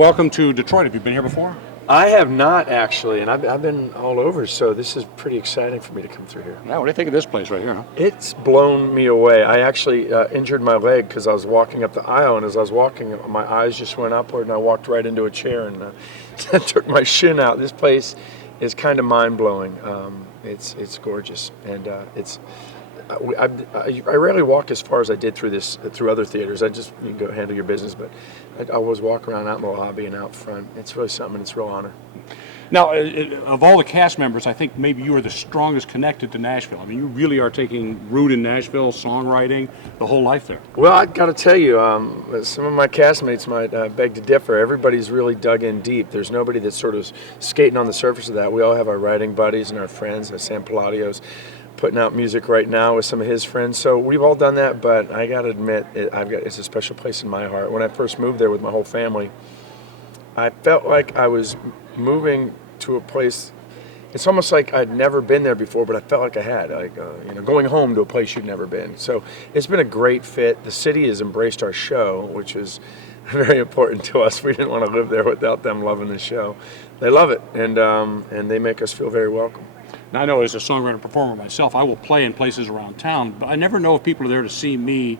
Welcome to Detroit. Have you been here before? I have not actually, and I've been all over, so this is pretty exciting for me to come through here. Yeah, what do you think of this place right here, huh? It's blown me away. I actually injured my leg because I was walking up the aisle, and as I was walking, my eyes just went upward, and I walked right into a chair and took my shin out. This place is kind of mind-blowing. It's gorgeous, and I rarely walk as far as I did through other theaters. You can go handle your business, but I always walk around out in the lobby and out front. It's really something. It's a real honor. Now, of all the cast members, I think maybe you are the strongest connected to Nashville. I mean, you really are taking root in Nashville, songwriting, the whole life there. Well, I got to tell you, some of my castmates might beg to differ. Everybody's really dug in deep. There's nobody that's sort of skating on the surface of that. We all have our writing buddies and our friends. Sam Palladio's putting out music right now with some of his friends. So we've all done that, but I got to admit, it's a special place in my heart. When I first moved there with my whole family, I felt like I was moving to a place. It's almost like I'd never been there before, but I felt like I had, going home to a place you'd never been. So it's been a great fit. The city has embraced our show, which is very important to us. We didn't want to live there without them loving the show. They love it, and they make us feel very welcome. Now, I know as a songwriter performer myself, I will play in places around town, but I never know if people are there to see me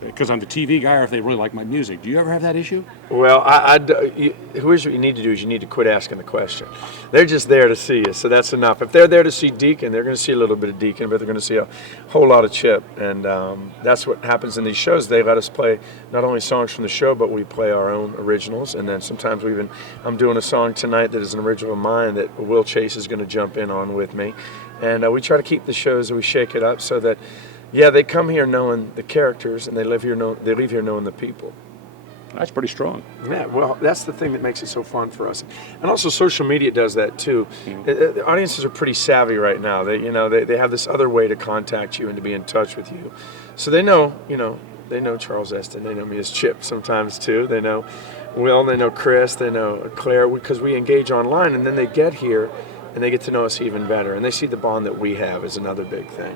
because I'm the TV guy or if they really like my music. Do you ever have that issue? Well, here's what you need to do is you need to quit asking the question. They're just there to see you, so that's enough. If they're there to see Deacon, they're going to see a little bit of Deacon, but they're going to see a whole lot of Chip. And that's what happens in these shows. They let us play not only songs from the show, but we play our own originals. And then sometimes I'm doing a song tonight that is an original of mine that Will Chase is going to jump in on with me. And we try to keep the shows, we shake it up so that, yeah, they come here knowing the characters, and they leave here knowing the people. That's pretty strong. Yeah, well, that's the thing that makes it so fun for us, and also social media does that too. The audiences are pretty savvy right now. They have this other way to contact you and to be in touch with you, so they know Charles Esten. They know me as Chip sometimes too. They know Will. They know Chris. They know Claire because we engage online, and then they get here and they get to know us even better, and they see the bond that we have is another big thing.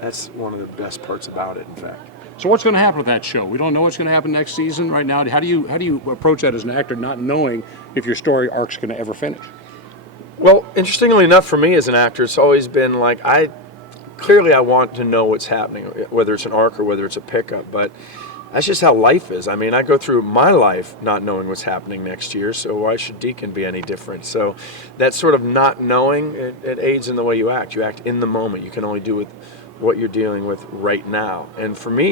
That's one of the best parts about it, in fact. So what's going to happen with that show? We don't know what's going to happen next season right now. How do you approach that as an actor, not knowing if your story arc's going to ever finish? Well, interestingly enough, for me as an actor, it's always been like I want to know what's happening, whether it's an arc or whether it's a pickup. But that's just how life is. I mean, I go through my life not knowing what's happening next year, so why should Deacon be any different? So that sort of not knowing, it aids in the way you act. You act in the moment. You can only do with what you're dealing with right now. And for me,